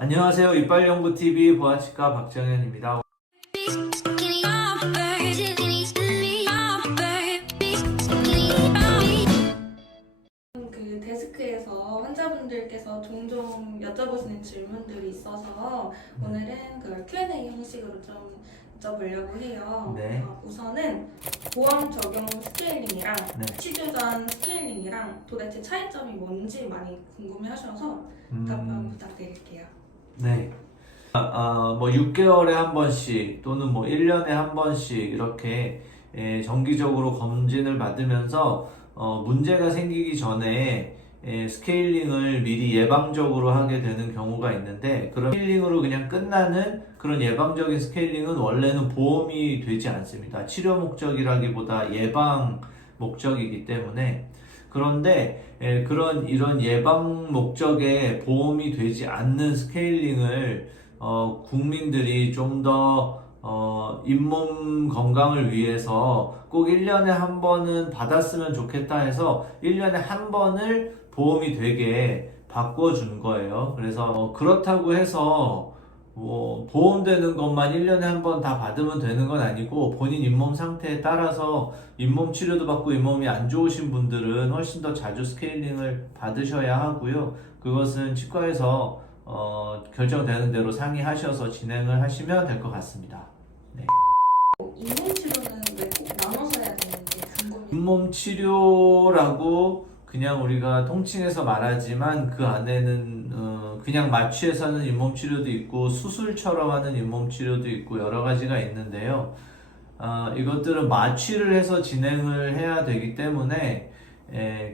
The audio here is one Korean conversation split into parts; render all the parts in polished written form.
안녕하세요. 이빨연구TV 보아치과 박정현입니다. 그 데스크에서 환자분들께서 종종 여쭤보시는 질문들이 있어서 오늘은 그 Q&A 형식으로 좀 여쭤보려고 해요. 네. 우선은 보험 적용 스케일링이랑 네. 치료 전 스케일링이랑 도대체 차이점이 뭔지 많이 궁금해하셔서 답변 부탁드릴게요. 네. 뭐 6개월에 한 번씩 또는 뭐 1년에 한 번씩 이렇게 정기적으로 검진을 받으면서 문제가 생기기 전에 스케일링을 미리 예방적으로 하게 되는 경우가 있는데, 그런 스케일링으로 그냥 끝나는 그런 예방적인 스케일링은 원래는 보험이 되지 않습니다. 치료 목적이라기보다 예방 목적이기 때문에. 그런데 이런 예방 목적에 보험이 되지 않는 스케일링을 국민들이 좀 더 잇몸 건강을 위해서 꼭 1년에 한 번은 받았으면 좋겠다 해서 1년에 한 번을 보험이 되게 바꿔준 거예요. 그래서 그렇다고 해서 뭐 보험되는 것만 1년에 한 번 다 받으면 되는 건 아니고, 본인 잇몸 상태에 따라서 잇몸 치료도 받고 잇몸이 안 좋으신 분들은 훨씬 더 자주 스케일링을 받으셔야 하고요. 그것은 치과에서 결정되는 대로 상의하셔서 진행을 하시면 될 것 같습니다. 네. 잇몸 치료는 왜 꼭 나눠서 해야 되는지 궁금해요. 잇몸 치료라고 그냥 우리가 통칭해서 말하지만, 그 안에는 그냥 마취해서 하는 잇몸 치료도 있고 수술처럼 하는 잇몸 치료도 있고 여러 가지가 있는데요. 이것들은 마취를 해서 진행을 해야 되기 때문에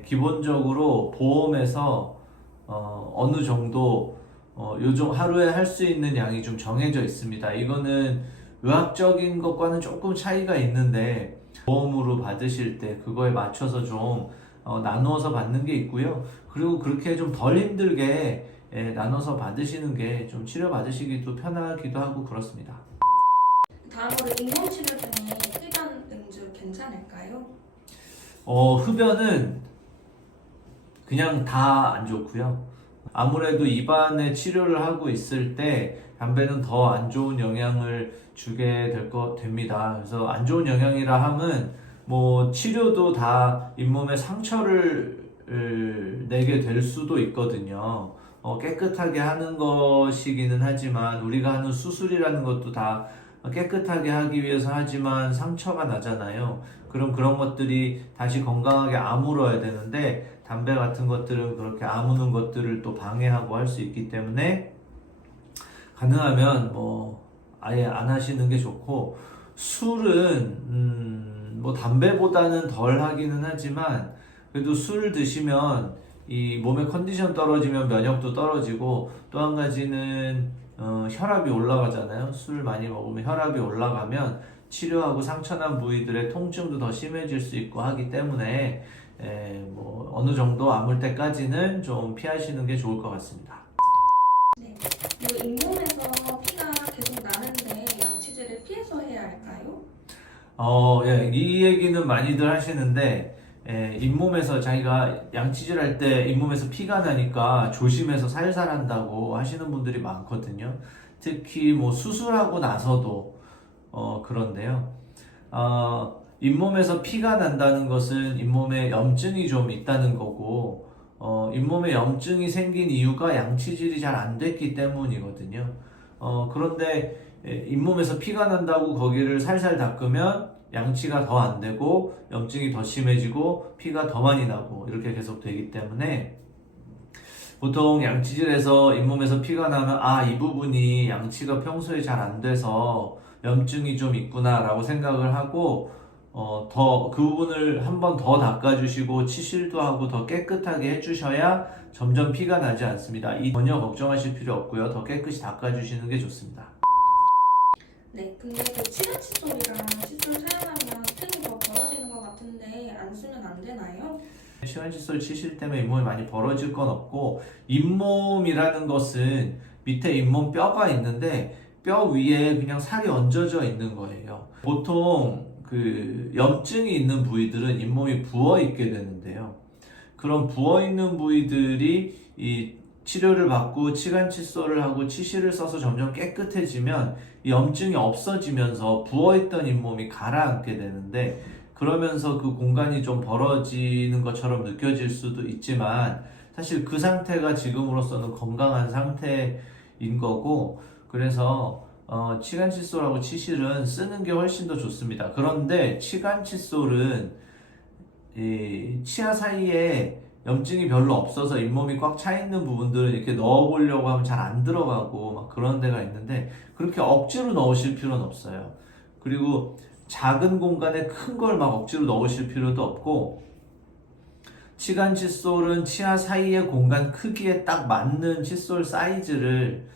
기본적으로 보험에서 어느 정도 요즘 하루에 할 수 있는 양이 좀 정해져 있습니다. 이거는 의학적인 것과는 조금 차이가 있는데, 보험으로 받으실 때 그거에 맞춰서 좀 나누어서 받는 게 있고요. 그리고 그렇게 좀 덜 힘들게 나눠서 받으시는 게 좀 치료 받으시기도 편하기도 하고 그렇습니다. 다음으로 잇몸 치료 중에 흡연 음주 괜찮을까요? 흡연은 그냥 다 안 좋고요. 아무래도 입안에 치료를 하고 있을 때 담배는 더 안 좋은 영향을 주게 됩니다. 그래서 안 좋은 영향이라 함은 뭐 치료도 다 잇몸에 상처를 내게 될 수도 있거든요. 깨끗하게 하는 것이기는 하지만, 우리가 하는 수술이라는 것도 다 깨끗하게 하기 위해서 하지만 상처가 나잖아요. 그럼 그런 것들이 다시 건강하게 아물어야 되는데, 담배 같은 것들은 그렇게 아무는 것들을 또 방해하고 할 수 있기 때문에 가능하면 뭐 아예 안 하시는 게 좋고, 술은 뭐 담배보다는 덜 하기는 하지만 그래도 술 드시면 이 몸의 컨디션 떨어지면 면역도 떨어지고, 또 한 가지는 혈압이 올라가잖아요. 술 많이 먹으면 혈압이 올라가면 치료하고 상처난 부위들의 통증도 더 심해질 수 있고 하기 때문에 뭐 어느 정도 아물 때까지는 좀 피하시는 게 좋을 것 같습니다. 네. 그리고 잇몸에서 피가 계속 나는데 양치질을 피해서 해야 할까요? 예, 이 얘기는 많이들 하시는데, 잇몸에서 자기가 양치질 할 때 잇몸에서 피가 나니까 조심해서 살살 한다고 하시는 분들이 많거든요. 특히 뭐 수술하고 나서도 그런데요. 잇몸에서 피가 난다는 것은 잇몸에 염증이 좀 있다는 거고, 잇몸에 염증이 생긴 이유가 양치질이 잘 안 됐기 때문이거든요. 그런데 잇몸에서 피가 난다고 거기를 살살 닦으면 양치가 더 안 되고 염증이 더 심해지고 피가 더 많이 나고 이렇게 계속 되기 때문에, 보통 양치질에서 잇몸에서 피가 나면 이 부분이 양치가 평소에 잘 안 돼서 염증이 좀 있구나 라고 생각을 하고, 더 그 부분을 한 번 더 닦아주시고 치실도 하고 더 깨끗하게 해주셔야 점점 피가 나지 않습니다. 전혀 걱정하실 필요 없고요. 더 깨끗이 닦아주시는 게 좋습니다. 네, 근데 그 치아 칫솔이랑 칫솔 사용하면 틈이 더 벌어지는 것 같은데 안 쓰면 안 되나요? 시간 칫솔 치실 때문에 잇몸이 많이 벌어질 건 없고, 잇몸이라는 것은 밑에 잇몸 뼈가 있는데 뼈 위에 그냥 살이 얹어져 있는 거예요. 보통 그 염증이 있는 부위들은 잇몸이 부어 있게 되는데요. 그런 부어 있는 부위들이 이 치료를 받고 치간 칫솔을 하고 치실을 써서 점점 깨끗해지면 이 염증이 없어지면서 부어있던 잇몸이 가라앉게 되는데, 그러면서 그 공간이 좀 벌어지는 것처럼 느껴질 수도 있지만 사실 그 상태가 지금으로서는 건강한 상태인 거고, 그래서 치간 칫솔하고 치실은 쓰는 게 훨씬 더 좋습니다. 그런데 치간 칫솔은 이 치아 사이에 염증이 별로 없어서 잇몸이 꽉 차 있는 부분들은 이렇게 넣어보려고 하면 잘 안 들어가고 막 그런 데가 있는데, 그렇게 억지로 넣으실 필요는 없어요. 그리고 작은 공간에 큰 걸 막 억지로 넣으실 필요도 없고, 치간 칫솔은 치아 사이의 공간 크기에 딱 맞는 칫솔 사이즈를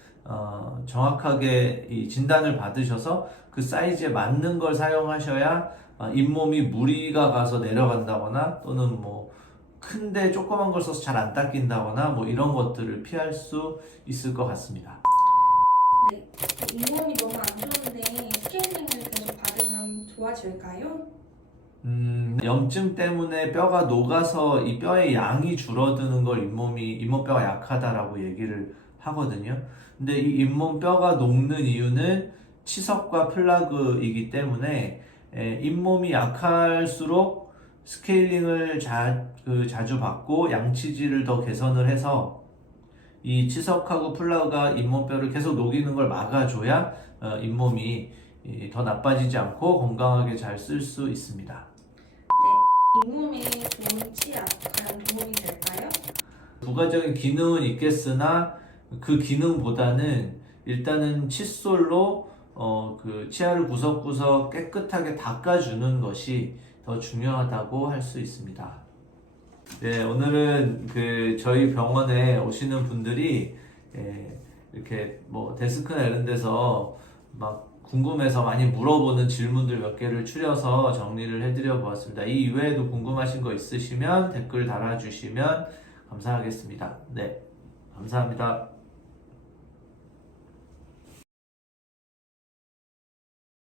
정확하게 이 진단을 받으셔서 그 사이즈에 맞는 걸 사용하셔야 잇몸이 무리가 가서 내려간다거나 또는 뭐 큰데 조그만 걸 써서 잘 안 닦인다거나 뭐 이런 것들을 피할 수 있을 것 같습니다. 네, 잇몸이 너무 안 좋은데 스케일링을 계속 받으면 좋아질까요? 염증 때문에 뼈가 녹아서 이 뼈의 양이 줄어드는 걸 잇몸뼈가 약하다라고 얘기를 하거든요. 근데 이 잇몸뼈가 녹는 이유는 치석과 플라그이기 때문에 잇몸이 약할수록 스케일링을 자주 받고 양치질을 더 개선을 해서 이 치석하고 플라그가 잇몸뼈를 계속 녹이는 걸 막아줘야 잇몸이 더 나빠지지 않고 건강하게 잘 쓸 수 있습니다. 잇몸에 좋은 치약 과연 도움이 될까요? 부가적인 기능은 있겠으나 그 기능보다는 일단은 칫솔로 그 치아를 구석구석 깨끗하게 닦아주는 것이 더 중요하다고 할 수 있습니다. 네, 오늘은 그 저희 병원에 오시는 분들이 이렇게 뭐 데스크나 이런 데서 막 궁금해서 많이 물어보는 질문들 몇 개를 추려서 정리를 해드려 보았습니다. 이 이외에도 궁금하신 거 있으시면 댓글 달아주시면 감사하겠습니다. 네, 감사합니다.